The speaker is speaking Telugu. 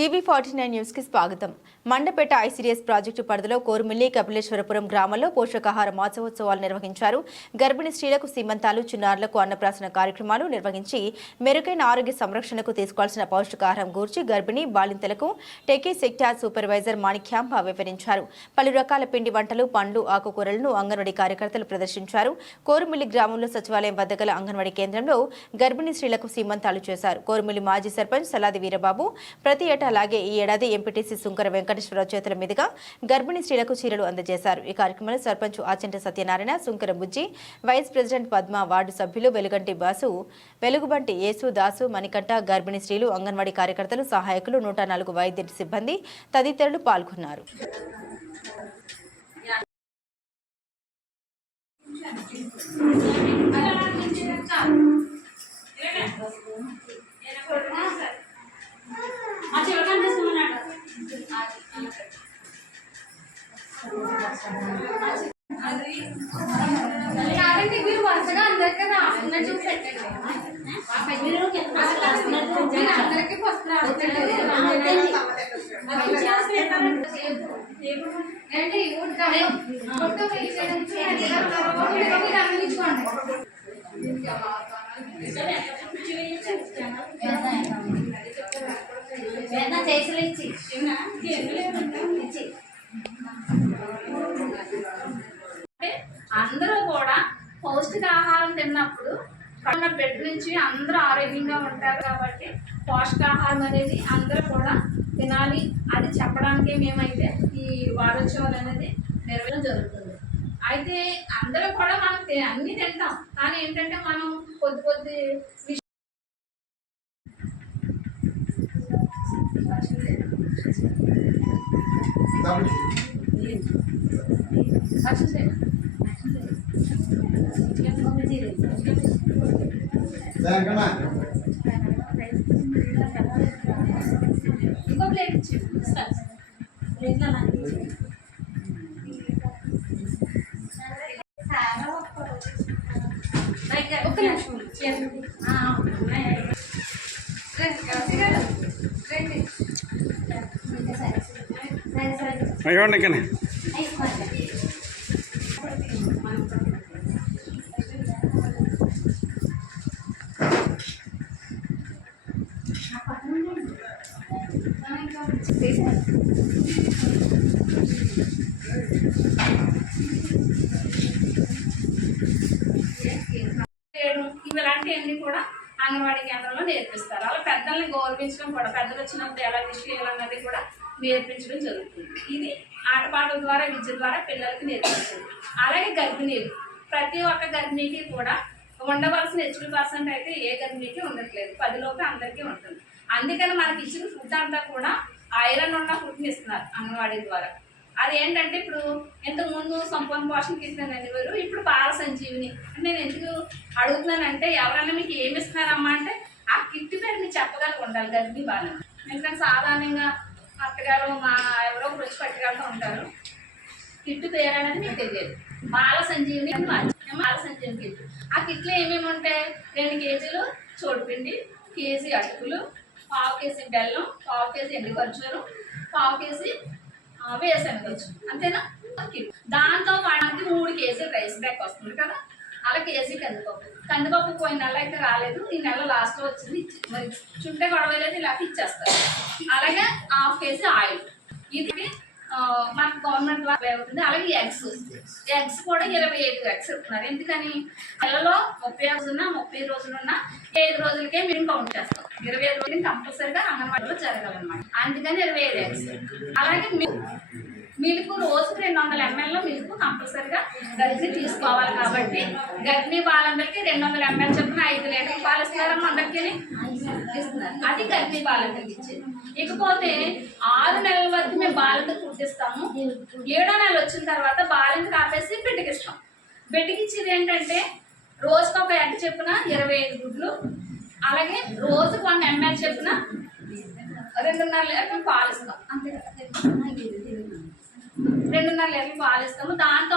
టీవీ49 న్యూస్ కి స్వాగతం. మండపేట ఐసీడీఎస్ ప్రాజెక్టు పరిధిలో కోరుమిల్లి కపిలేశ్వరపురం గ్రామంలో పోషకాహార మాసోత్సవాలు నిర్వహించారు. గర్భిణీ స్త్రీలకు సీమంతాలు, చిన్నారులకు అన్నప్రాసన కార్యక్రమాలు నిర్వహించి మెరుగైన ఆరోగ్య సంరక్షణకు తీసుకోవాల్సిన పౌష్టికాహారం గురించి గర్భిణీ బాలింతలకు టెకీ సెక్టార్ సూపర్వైజర్ మాణిక్యాంబ వివరించారు. పలు రకాల పిండి వంటలు, పండ్లు, ఆకుకూరలను అంగన్వాడీ కార్యకర్తలు ప్రదర్శించారు. కోరుమిల్లి గ్రామంలో సచివాలయం వద్ద గల అంగన్వాడీ కేంద్రంలో గర్భిణీ స్త్రీలకు సీమంతాలు చేశారు. కోరుమిల్లి మాజీ సర్పంచ్ సలాది వీరబాబు ప్రతి అలాగే ఈ ఏడాది ఎంపీటీసీ సుంకర వెంకటేశ్వరరావు చేతుల మీదుగా గర్భిణీ స్త్రీలకు చీరలు అందజేశారు. ఈ కార్యక్రమంలో సర్పంచ్ ఆచంట సత్యనారాయణ, సుంకర బుజ్జి, వైస్ ప్రెసిడెంట్ పద్మ, వార్డు సభ్యులు వెలుగంటి బాసు, వెలుగుబంటి యేసు, దాసు, మణికంఠ, గర్భిణీ స్త్రీలు, అంగన్వాడీ కార్యకర్తలు, సహాయకులు, 104 వైద్య సిబ్బంది తదితరులు పాల్గొన్నారు. మీరు వరుసగా అందరికీ రాస్తున్నా చూసి అందరికీ ఫస్ట్ చేతులు ఇచ్చి అందరూ కూడా పౌష్టికాహారం తిన్నప్పుడు బెడ్ నుంచి అందరూ ఆరోగ్యంగా ఉంటారు. కాబట్టి పౌష్టికాహారం అనేది అందరూ కూడా తినాలి. అది చెప్పడానికి మేమైతే ఈ వారోత్సవాలు అనేది నిర్వహించడం జరుగుతుంది. అయితే అందరూ కూడా మనం అన్ని తింటాం, కానీ ఏంటంటే మనం కొద్ది ఇంకో ప్లేట్ ఇచ్చి ఒక నిమిషం ఇవ్వండి. ఇలాంటివన్నీ కూడా అంగన్వాడీ కేంద్రంలో నేర్పిస్తారు. అలా పెద్దల్ని గౌరవించడం కూడా, పెద్దలు వచ్చినప్పుడు ఎలా విషయాలన్నది కూడా నేర్పించడం జరుగుతుంది. ఇది ఆటపాటల ద్వారా, విద్య ద్వారా పిల్లలకి నేర్పిస్తుంది. అలాగే గర్భిణీలు, ప్రతి ఒక్క గర్భిణీకి కూడా ఉండవలసిన HP% అయితే ఏ గర్భిణీకి ఉండట్లేదు. 10 లోపు అందరికీ ఉంటుంది. అందుకని మనకి ఇచ్చిన ఫుడ్ అంతా కూడా ఐరన్ ఉన్న ఫుడ్ని ఇస్తున్నారు అంగన్వాడీ ద్వారా. అది ఏంటంటే ఇప్పుడు ఇంతకుముందు సంపూర్ణ పోషణ కిట్ అనేవారు, ఇప్పుడు పాల సంజీవిని. నేను ఎందుకు అడుగుతున్నానంటే, ఎవరైనా మీకు ఏమి ఇస్తున్నారమ్మా అంటే ఆ కిట్ పేరు మీరు చెప్పగలిగి ఉండాలి గర్భిణీ బాగా. ఎందుకంటే సాధారణంగా అత్తగారు మా ఎవరో రుచి పట్టుకెళ్తూ ఉంటారు, కిట్ పేరు అనేది మీకు తెలియదు. బాల సంజీవిని బాల సంజీవిని కిట్. ఆ కిట్లో ఏమేమి ఉంటాయి? 2 కేజీలు చోడుపిండి, కేజీ అటుకులు, 1/2 కేజీ బెల్లం, 1/2 కేజీ ఎండు ఖర్జూరం, 1/2 కేజీ వేసనవచ్చు. అంతేనా? దాంతో పాడానికి 3 కేజీలు రైస్ బ్యాక్ వస్తుంది కదా, అలా కేజీ కందిపప్పు పోయిన నెల అయితే రాలేదు, ఈ నెల లాస్ట్లో వచ్చింది. మరి చుట్టే గొడవలేదు, ఇలా ఇచ్చేస్తారు. అలాగే 1/2 కేజీ ఆయిల్, ఇది మనకు గవర్నమెంట్ ద్వారా అవుతుంది. అలాగే ఎగ్స్ కూడా 25 ఎగ్స్ ఇస్తున్నారు. ఎందుకని నెలలో 30 రోజులున్నా 5 రోజులకే మేము కౌంట్ చేస్తాం. 25 రోజులకి కంపల్సరీగా అంగన్వాడీలో జరగాలన్నమాట. అందుకని 25 ఎగ్స్. అలాగే మిల్క్ రోజుకు 200 ml మిల్క్ కంపల్సరీగా గర్భిణీ తీసుకోవాలి. కాబట్టి గర్భిణీ బాలందరికీ 200 ml చొప్పున 5 లీటర్లు పాలు ఇస్తున్నారమ్మా అందరికీ ఇస్తున్నారు. అది గర్భిణీ బాలందరికి ఇచ్చేది. ఇకపోతే 6 నెలల వరకు మేము బాలింతకు పుట్టిస్తాము. 7వ నెల వచ్చిన తర్వాత బాలింతకు ఆపేసి బిడ్డకి ఇస్తాం. బిడ్డకి ఇచ్చేది ఏంటంటే రోజుకు ఒక ఎగ్ చెప్పున 25 గుడ్లు, అలాగే రోజుకు 1 ml చెప్పున 2.5 లీటర్లు పాలు ఇస్తాం. అంతే కదా, 2.5 లీటర్లు పాలు ఇస్తాము. దాంతో